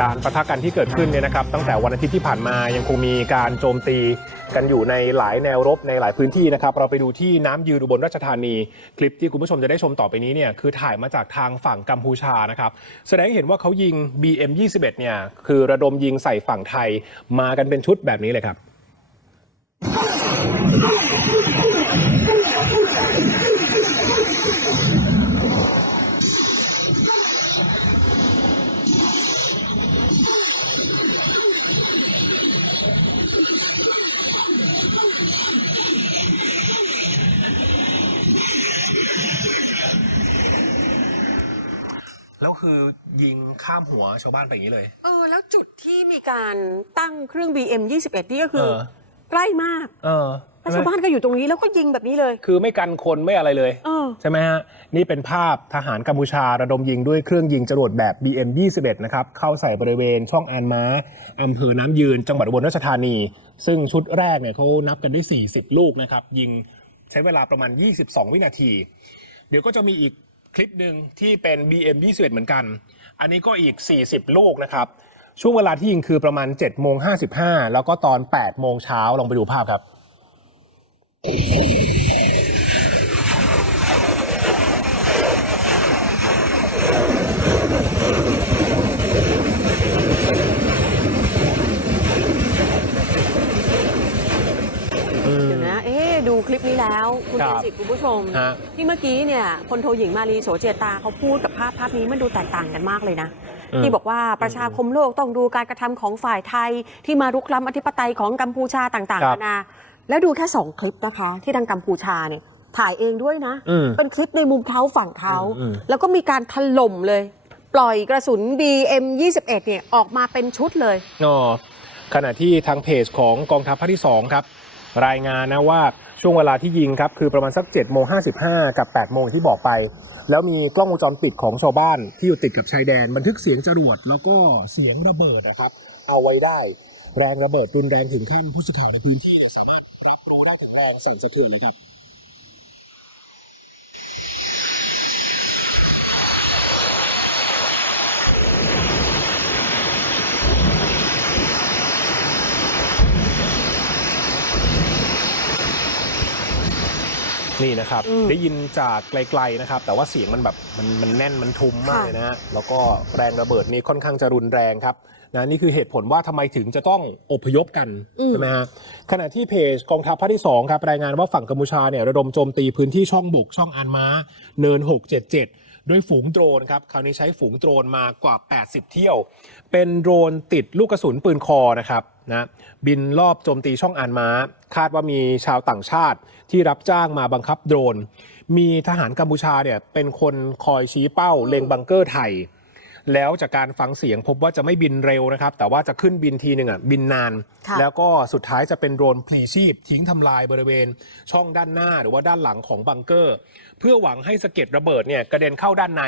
การประทะกันที่เกิดขึ้นเนี่ยนะครับตั้งแต่วันอาทิตย์ที่ผ่านมายังคงมีการโจมตีกันอยู่ในหลายแนวรบในหลายพื้นที่นะครับเราไปดูที่น้ำยืนอุบลราชธานี คลิปที่คุณผู้ชมจะได้ชมต่อไปนี้เนี่ยคือถ่ายมาจากทางฝั่งกัมพูชานะครับแสดงให้เห็นว่าเขายิง BM 21 เนี่ยคือระดมยิงใส่ฝั่งไทยมากันเป็นชุดแบบนี้เลยครับ แล้วคือยิงข้ามหัวชาวบ้านไปอย่างนี้เลย เออ แล้วจุดที่มีการตั้งเครื่อง BM 21นี่ก็คือ เออ ใกล้มากเออแล้วชาวบ้านก็อยู่ตรงนี้แล้วก็ยิงแบบนี้เลย คือไม่กันคนไม่อะไรเลย เออ ใช่ไหมฮะ นี่เป็นภาพทหารกัมพูชาระดมยิงด้วยเครื่องยิงจรวดแบบ BM 21นะครับ เข้าใส่บริเวณช่องอานม้าอำเภอน้ำยืน จังหวัดอุบลราชธานี ซึ่งชุดแรกเนี่ยเขานับกันได้ 40 ลูกนะครับ ยิงใช้เวลาประมาณ 22 วินาที เดี๋ยวก็จะมีอีก คลิปหนึ่งที่เป็น BM 21เหมือนกัน อันนี้ก็อีก 40 ลูกนะครับ ช่วงเวลาที่ยิงคือประมาณ7โมง55 แล้วก็ตอน8โมงเช้าลองไปดูภาพครับ เดี๋ยวนะ เอ๊ะดูคลิปนี้ แล้วคุณครัเกบสิทธิ์คุณผู้ชม ฮะ ที่เมื่อกี้เนี่ยพลโทหญิงมารีโสเจตาเขาพูดกับภาพภาพนี้มันดูแตกต่างกันมากเลยนะอืมที่บอกว่าประชาคมโลกต้องดูการกระทำของฝ่ายไทย ที่มารุกล้ำอธิปไตยของกัมพูชาต่างครัๆบนานาแล้วดูแค่สองคลิปนะคะ ที่ทางกัมพูชาเนี่ยถ่ายเองด้วยนะ อืม เป็นคลิปในมุมเขาฝั่งเขา อืมอืม แล้วก็มีการถล่มเลย ปล่อยกระสุน BM 21เนี่ยออกมาเป็นชุดเลย อ๋อขณะที่ทางเพจของกองทัพภาคที่ 2 ครับ รายงานนะว่า ช่วงเวลาที่ยิงครับคือประมาณสัก7โมงห้กับ8โมงที่บอกไป แล้วมีกล้องวงจรปิดของชาวบ้านที่อยู่ติดกับชายแดน บันทึกเสียงจรวดแล้วก็เสียงระเบิดนะครับ เอาไว้ได้แรงระเบิดรุนแรงถึงขั้นผู้สื่อข่าวในพื้นที่สามารถรับรู้ได้ถึงแรงสั่นสะเทือนเลยครับ นี่นะครับอืมได้ยินจากไกลๆนะครับ แต่ว่าเสียงมันแบบมันมันแน่นมันทุ้มมากค่ะเลยนะฮะแล้วก็แรงระเบิดนี้ค่อนข้างจะรุนแรงครับนะนี่คือเหตุผลว่าทำไมถึงจะต้องอพยพกันใช่ไหมฮะขณะที่เพจกองทัพภาคที่2ครับรายงานว่าฝั่งกัมพูชาเนี่ยระดมโจมตีพื้นที่ช่องบุกช่องอันม้าเนิน 677 ด้วยฝูงโดรนครับ คราวนี้ใช้ฝูงโดรนมากว่า 80 เที่ยว เป็นโดรนติดลูกกระสุนปืนคอนะครับนะบินรอบโจมตีช่องอานม้า คาดว่ามีชาวต่างชาติที่รับจ้างมาบังคับโดรน มีทหารกัมพูชาเนี่ยเป็นคนคอยชี้เป้าเล็งบังเกอร์ไทย แล้วจากการฟังเสียงพบว่าจะไม่บินเร็วนะครับ แต่ว่าจะขึ้นบินทีหนึ่งอะบินนาน ค่ะ แล้วก็สุดท้ายจะเป็นโดรนพลีชีพ ทิ้งทำลายบริเวณ ช่องด้านหน้าหรือว่าด้านหลังของบังเกอร์ เพื่อหวังให้สะเก็ดระเบิดเนี่ยกระเด็นเข้าด้านใน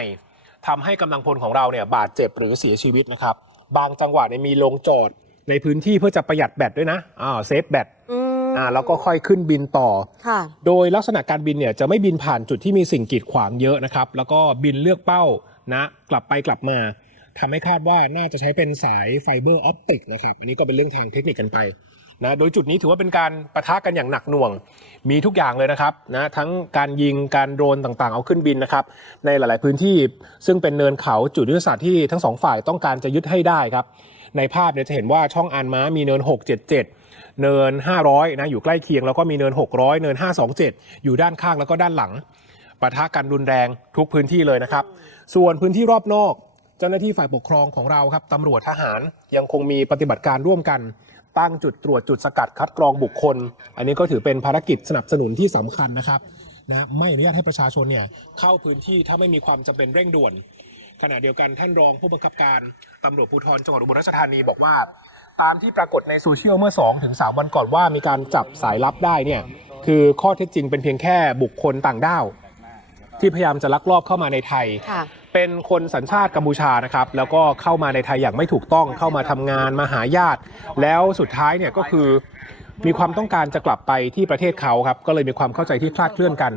ทำให้กำลังพลของเราเนี่ยบาดเจ็บหรือเสียชีวิตนะครับ บางจังหวะเนี่ยมีลงจอดในพื้นที่เพื่อจะประหยัดแบตด้วยนะอ่าเซฟแบตอืมอ่าแล้วก็ค่อยขึ้นบินต่อ ค่ะ โดยลักษณะการบินเนี่ยจะไม่บินผ่านจุดที่มีสิ่งกีดขวางเยอะนะครับ แล้วก็บินเลือกเป้า นะ กลับไปกลับมาทำให้คาดว่าน่าจะใช้เป็นสายไฟเบอร์ออปติกนะครับ อันนี้ก็เป็นเรื่องทางเทคนิคกันไปนะโดยจุดนี้ถือว่าเป็นการประทะกันอย่างหนักหน่วง มีทุกอย่างเลยนะครับนะทั้งการยิงการโดรนต่างๆ เอาขึ้นบินนะครับ ในหลาย ๆ พื้นที่ ซึ่งเป็นเนินเขาจุดยุทธศาสตร์ที่ทั้งสองฝ่ายต้องการจะยึดให้ได้ครับ ในภาพเนี่ยจะเห็นว่าช่องอานม้ามีเนิน 677 เนิน 500 นะอยู่ใกล้เคียงแล้วก็มีเนิน 600 เนิน 527 อยู่ด้านข้างแล้วก็ด้านหลัง ปะทะกันรุนแรงทุกพื้นที่เลยนะครับ ส่วนพื้นที่รอบนอกเจ้าหน้าที่ฝ่ายปกครองของเราครับตำรวจทหารยังคงมีปฏิบัติการร่วมกัน ตั้งจุดตรวจจุดสกัดคัดกรองบุคคล อันนี้ก็ถือเป็นภารกิจสนับสนุนที่สำคัญนะครับนะไม่อนุญาตให้ประชาชนเนี่ยเข้าพื้นที่ถ้าไม่มีความจำเป็นเร่งด่วน ขณะเดียวกันท่านรองผู้บังคับการตำรวจภูธรจังหวัดอุบลราชธานีบอกว่า ตามที่ปรากฏในโซเชียลเมื่อ2ถึง3วันก่อนว่ามีการจับสายลับได้เนี่ยคือข้อเท็จจริงเป็นเพียงแค่บุคคลต่างด้าว ที่พยายามจะลักลอบเข้ามาในไทย ค่ะ เป็นคนสัญชาติกัมพูชานะครับ แล้วก็เข้ามาในไทยอย่างไม่ถูกต้องเข้ามาทำงานมาหาญาติ แล้วสุดท้ายเนี่ยก็คือ มีความต้องการจะกลับไปที่ประเทศเขาครับ ก็เลยมีความเข้าใจที่คลาดเคลื่อนกัน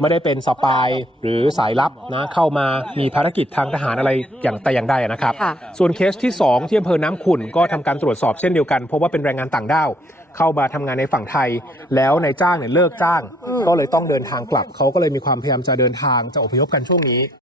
ไม่ได้เป็นสปายหรือสายลับนะเข้ามามีภารกิจทางทหารอะไรอย่างแต่อย่างใดนะครับค่ะส่วนเคสที่ 2 ที่อำเภอน้ำขุ่นก็ทำการตรวจสอบเช่นเดียวกันพบว่าเป็นแรงงานต่างด้าวเข้ามาทำงานในฝั่งไทย แล้วนายจ้างเนี่ยเลิกจ้าง ก็เลยต้องเดินทางกลับเขาก็เลยมีความพยายามจะเดินทางจะอพยพกันช่วงนี้